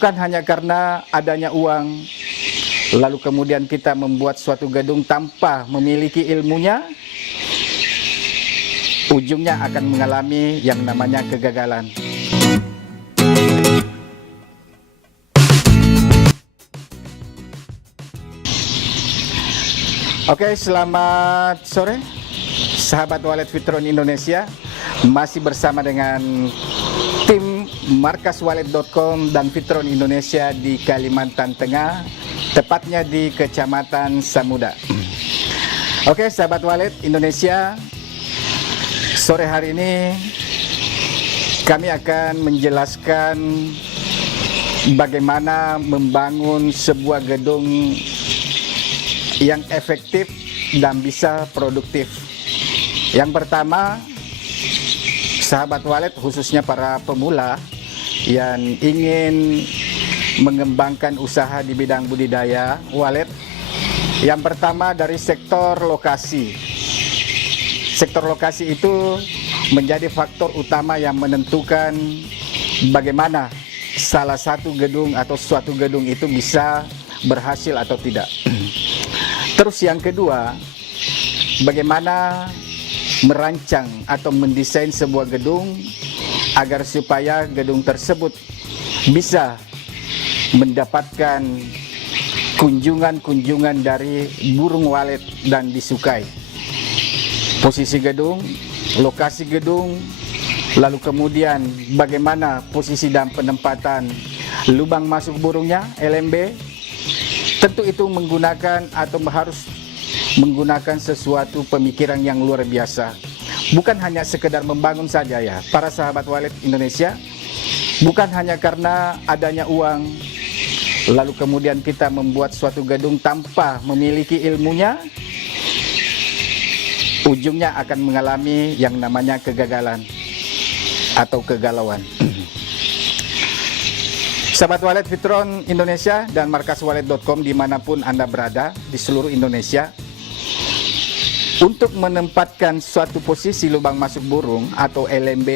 Bukan hanya karena adanya uang, lalu kemudian kita membuat suatu gedung tanpa memiliki ilmunya, ujungnya akan mengalami yang namanya kegagalan. Oke, selamat sore sahabat Wallet Fitron Indonesia. Masih bersama dengan tim markaswallet.com dan Fitron Indonesia di Kalimantan Tengah, tepatnya di Kecamatan Samuda. Oke, sahabat Wallet Indonesia, sore hari ini kami akan menjelaskan bagaimana membangun sebuah gedung yang efektif dan bisa produktif. Yang pertama, sahabat Wallet khususnya para pemula yang ingin mengembangkan usaha di bidang budidaya Wallet, yang pertama dari sektor lokasi. Sektor lokasi itu menjadi faktor utama yang menentukan bagaimana salah satu gedung atau suatu gedung itu bisa berhasil atau tidak. Terus yang kedua, bagaimana merancang atau mendesain sebuah gedung agar supaya gedung tersebut bisa mendapatkan kunjungan-kunjungan dari burung walet dan disukai. Posisi gedung, lokasi gedung, lalu kemudian bagaimana posisi dan penempatan lubang masuk burungnya, LMB. Tentu itu menggunakan atau harus menggunakan sesuatu pemikiran yang luar biasa. Bukan hanya sekedar membangun saja ya, para sahabat Wallet Indonesia. Bukan hanya karena adanya uang, lalu kemudian kita membuat suatu gedung tanpa memiliki ilmunya, ujungnya akan mengalami yang namanya kegagalan atau kegalauan. Sahabat Wallet Fitron Indonesia dan markaswallet.com dimanapun Anda berada di seluruh Indonesia, untuk menempatkan suatu posisi lubang masuk burung atau LMB,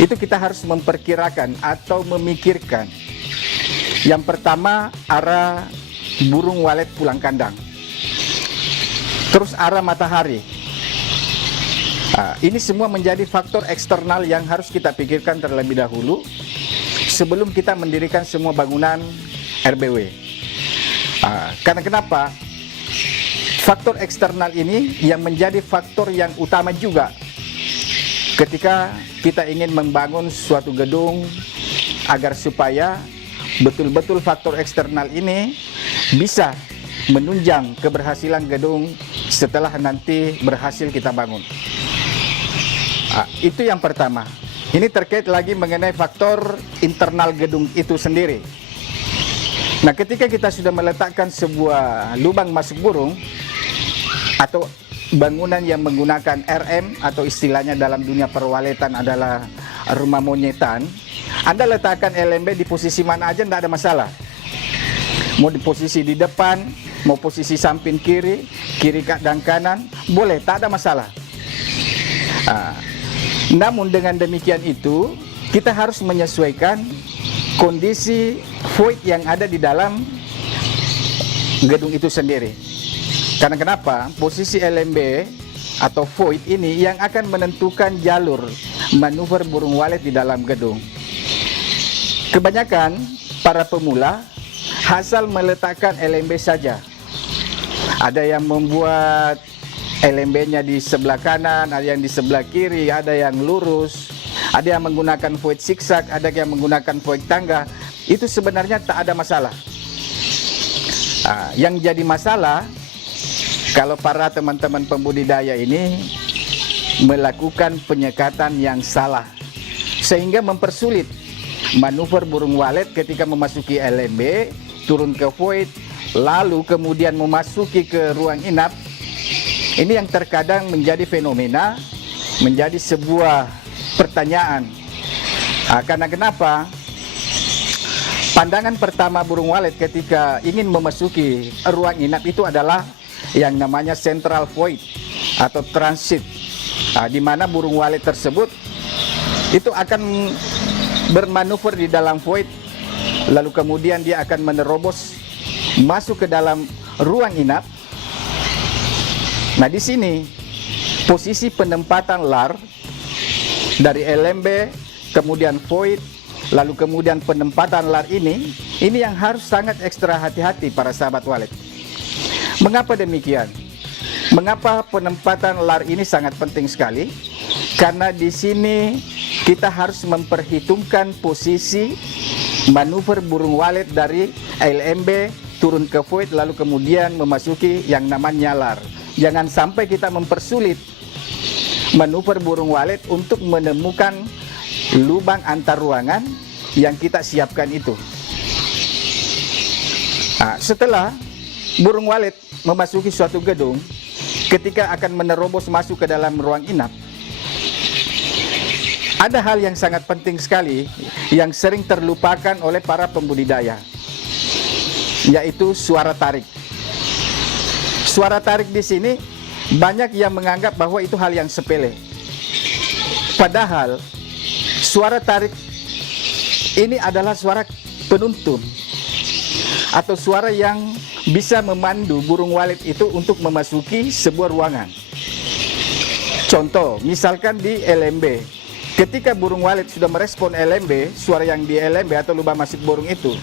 itu kita harus memperkirakan atau memikirkan. Yang pertama, arah burung walet pulang kandang. Terus arah matahari. Nah, ini semua menjadi faktor eksternal yang harus kita pikirkan terlebih dahulu sebelum kita mendirikan semua bangunan RBW. Karena kenapa? Faktor eksternal ini yang menjadi faktor yang utama juga ketika kita ingin membangun suatu gedung, agar supaya betul-betul faktor eksternal ini bisa menunjang keberhasilan gedung setelah nanti berhasil kita bangun. Itu yang pertama. Ini terkait lagi mengenai faktor internal gedung itu sendiri. Nah, ketika kita sudah meletakkan sebuah lubang masuk burung atau bangunan yang menggunakan RM atau istilahnya dalam dunia perwaletan adalah rumah monyetan, Anda letakkan LMB di posisi mana aja tidak ada masalah. Mau di posisi di depan, mau posisi samping kiri, kiri dan kanan, boleh, tak ada masalah. Namun dengan demikian itu, kita harus menyesuaikan kondisi void yang ada di dalam gedung itu sendiri. Karena kenapa? Posisi LMB atau void ini yang akan menentukan jalur manuver burung walet di dalam gedung. Kebanyakan para pemula asal meletakkan LMB saja. Ada yang membuat LMB-nya di sebelah kanan, ada yang di sebelah kiri, ada yang lurus, ada yang menggunakan void zigzag, ada yang menggunakan void tangga. Itu sebenarnya tak ada masalah. Yang jadi masalah kalau para teman-teman pembudidaya ini melakukan penyekatan yang salah, sehingga mempersulit manuver burung walet ketika memasuki LMB, turun ke void, lalu kemudian memasuki ke ruang inap. Ini yang terkadang menjadi fenomena, menjadi sebuah pertanyaan. Karena kenapa? Pandangan pertama burung walet ketika ingin memasuki ruang inap itu adalah yang namanya central void atau transit, di mana burung walet tersebut itu akan bermanuver di dalam void lalu kemudian dia akan menerobos masuk ke dalam ruang inap. Nah, di sini posisi penempatan LAR dari LMB, kemudian void, lalu kemudian penempatan LAR ini yang harus sangat ekstra hati-hati para sahabat walet. Mengapa demikian? Mengapa penempatan LAR ini sangat penting sekali? Karena di sini kita harus memperhitungkan posisi manuver burung walet dari LMB turun ke void lalu kemudian memasuki yang namanya LAR. Jangan sampai kita mempersulit manuver burung walet untuk menemukan lubang antar ruangan yang kita siapkan itu. Nah, setelah burung walet memasuki suatu gedung, ketika akan menerobos masuk ke dalam ruang inap, ada hal yang sangat penting sekali yang sering terlupakan oleh para pembudidaya, yaitu suara tarik. Suara tarik di sini banyak yang menganggap bahwa itu hal yang sepele. Padahal suara tarik ini adalah suara penuntun atau suara yang bisa memandu burung walet itu untuk memasuki sebuah ruangan. Contoh, misalkan di LMB, ketika burung walet sudah merespon LMB, suara yang di LMB atau lubang masuk burung itu,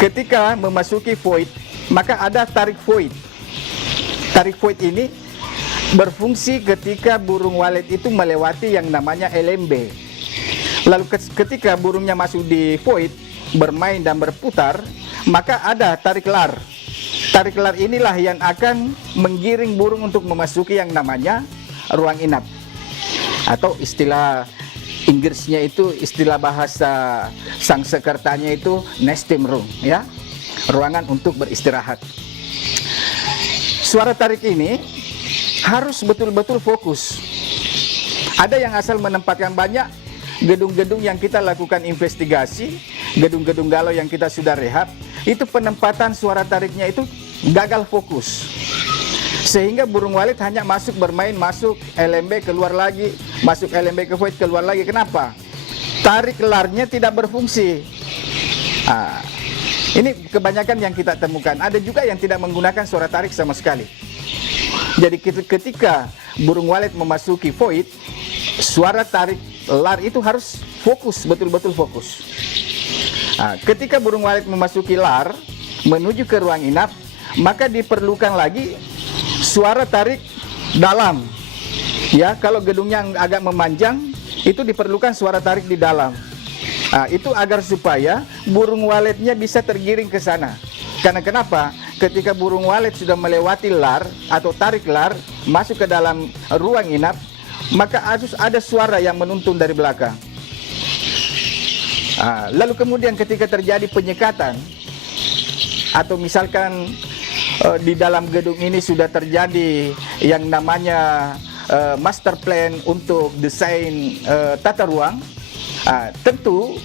ketika memasuki void, maka ada tarik void. Tarik void ini berfungsi ketika burung walet itu melewati yang namanya LMB. Lalu ketika burungnya masuk di void, bermain dan berputar, maka ada tarik LAR. Tarik LAR inilah yang akan menggiring burung untuk memasuki yang namanya ruang inap. Atau istilah Inggrisnya itu, istilah bahasa Sangsekertanya itu nesting room, ya, ruangan untuk beristirahat. Suara tarik ini harus betul-betul fokus. Ada yang asal menempatkan banyak gedung-gedung yang kita lakukan investigasi, gedung-gedung galau yang kita sudah rehab, itu penempatan suara tariknya itu gagal fokus. Sehingga burung walet hanya masuk bermain, masuk LMB, keluar lagi, masuk LMB ke void, keluar lagi. Kenapa? Tarik LAR-nya tidak berfungsi. Ini kebanyakan yang kita temukan. Ada juga yang tidak menggunakan suara tarik sama sekali. Jadi ketika burung walet memasuki void, suara tarik LAR itu harus fokus, betul-betul fokus. Ketika burung walet memasuki LAR menuju ke ruang inap, maka diperlukan lagi suara tarik dalam. Ya, kalau gedungnya agak memanjang, itu diperlukan suara tarik di dalam. Itu agar supaya burung waletnya bisa tergiring ke sana. Karena kenapa? Ketika burung walet sudah melewati LAR atau tarik LAR masuk ke dalam ruang inap, maka harus ada suara yang menuntun dari belakang. Lalu kemudian ketika terjadi penyekatan, atau misalkan di dalam gedung ini sudah terjadi yang namanya master plan untuk desain tata ruang, tentu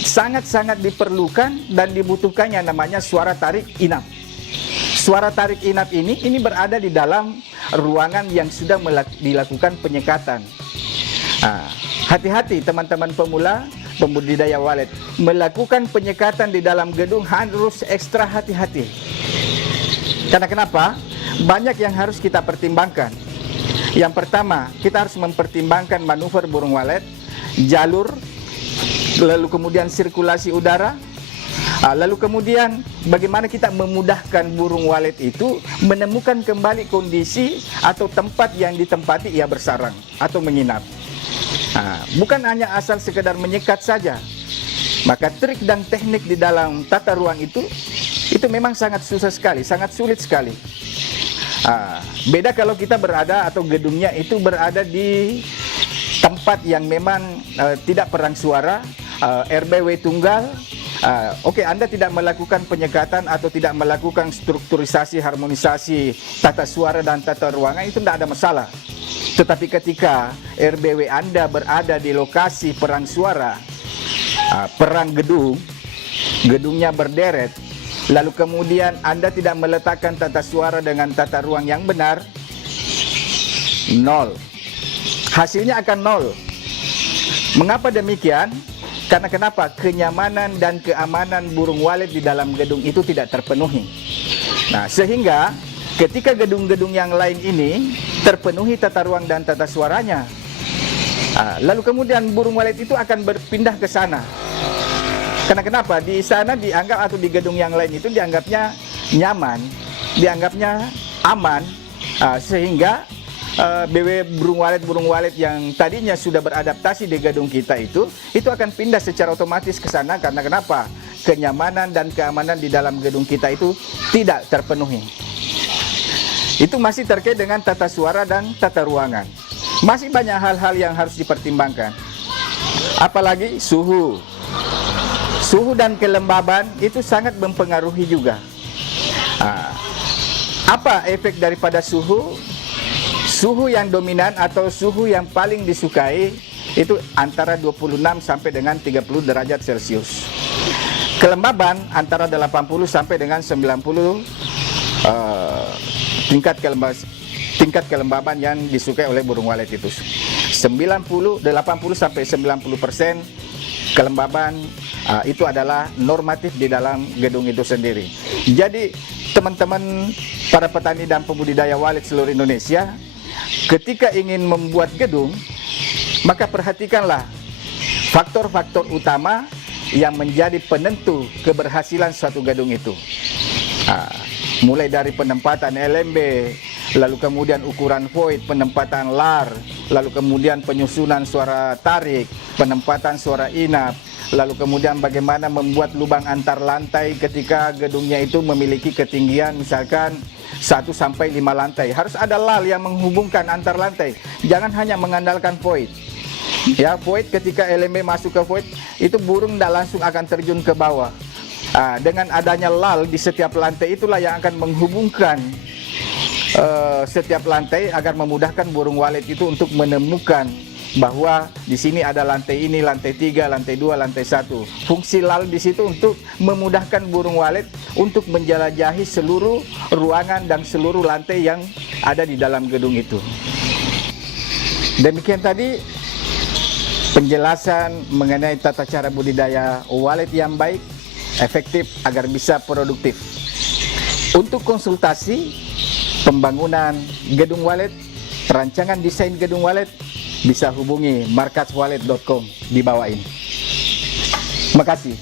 sangat-sangat diperlukan dan dibutuhkan yang namanya suara tarik inap. Suara tarik inap ini berada di dalam ruangan yang sudah dilakukan penyekatan. Hati-hati teman-teman pemula pembudidaya walet, melakukan penyekatan di dalam gedung harus ekstra hati-hati. Karena kenapa? Banyak yang harus kita pertimbangkan. Yang pertama, kita harus mempertimbangkan manuver burung walet, jalur, lalu kemudian sirkulasi udara, lalu kemudian bagaimana kita memudahkan burung walet itu menemukan kembali kondisi atau tempat yang ditempati ia bersarang atau menginap. Bukan hanya asal sekedar menyekat saja. Maka trik dan teknik di dalam tata ruang itu memang sangat susah sekali, sangat sulit sekali. Beda kalau kita berada atau gedungnya itu berada di tempat yang memang tidak perang suara, RBW tunggal. Oke, Anda tidak melakukan penyekatan atau tidak melakukan strukturisasi, harmonisasi tata suara dan tata ruangan, itu tidak ada masalah. Tetapi ketika RBW Anda berada di lokasi perang suara, perang gedung, gedungnya berderet, lalu kemudian Anda tidak meletakkan tata suara dengan tata ruang yang benar, nol. Hasilnya akan nol. Mengapa demikian? Karena kenapa? Kenyamanan dan keamanan burung walet di dalam gedung itu tidak terpenuhi. Nah, sehingga ketika gedung-gedung yang lain ini terpenuhi tata ruang dan tata suaranya, lalu kemudian burung walet itu akan berpindah ke sana. Karena kenapa? Di sana dianggap, atau di gedung yang lain itu dianggapnya nyaman, dianggapnya aman, sehingga burung walet yang tadinya sudah beradaptasi di gedung kita itu akan pindah secara otomatis ke sana. Karena kenapa? Kenyamanan dan keamanan di dalam gedung kita itu tidak terpenuhi. Itu masih terkait dengan tata suara dan tata ruangan. Masih banyak hal-hal yang harus dipertimbangkan. Apalagi suhu. Suhu dan kelembaban itu sangat mempengaruhi juga. Apa efek daripada suhu? Suhu yang dominan atau suhu yang paling disukai itu antara 26 sampai dengan 30 derajat Celcius. Kelembaban antara 80 sampai dengan 90 tingkat kelembaban yang disukai oleh burung walet itu. 80 sampai 90% kelembaban itu adalah normatif di dalam gedung itu sendiri. Jadi teman-teman para petani dan pembudidaya walet seluruh Indonesia, ketika ingin membuat gedung, maka perhatikanlah faktor-faktor utama yang menjadi penentu keberhasilan suatu gedung itu. Mulai dari penempatan LMB, lalu kemudian ukuran void, penempatan lar, lalu kemudian penyusunan suara tarik, penempatan suara inap, lalu kemudian bagaimana membuat lubang antar lantai ketika gedungnya itu memiliki ketinggian misalkan 1 sampai 5 lantai. Harus ada lal yang menghubungkan antar lantai. Jangan hanya mengandalkan void. Ya, void, ketika LMB masuk ke void, itu burung tidak langsung akan terjun ke bawah. Dengan adanya lal di setiap lantai, itulah yang akan menghubungkan setiap lantai agar memudahkan burung walet itu untuk menemukan bahwa di sini ada lantai ini, lantai 3, lantai 2, lantai 1. Fungsi lal di situ untuk memudahkan burung walet untuk menjelajahi seluruh ruangan dan seluruh lantai yang ada di dalam gedung itu. Demikian tadi penjelasan mengenai tata cara budidaya walet yang baik, efektif agar bisa produktif. Untuk konsultasi pembangunan gedung walet, rancangan desain gedung walet, bisa hubungi markaswalet.com di bawah ini. Terima kasih.